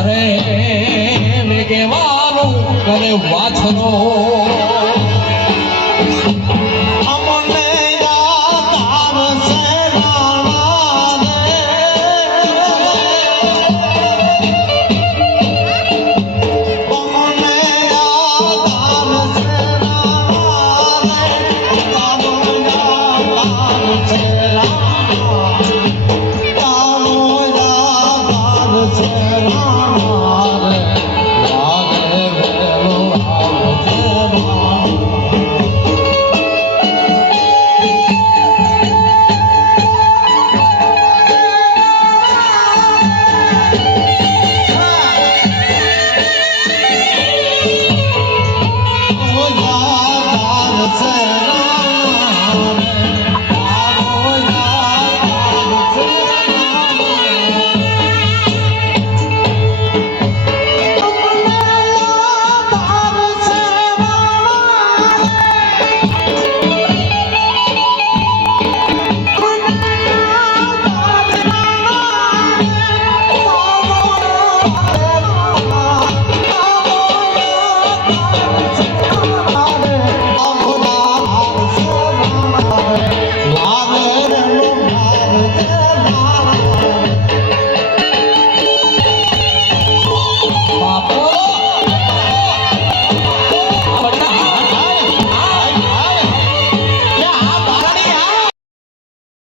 અરે વેગેવાનું કરે વાછનો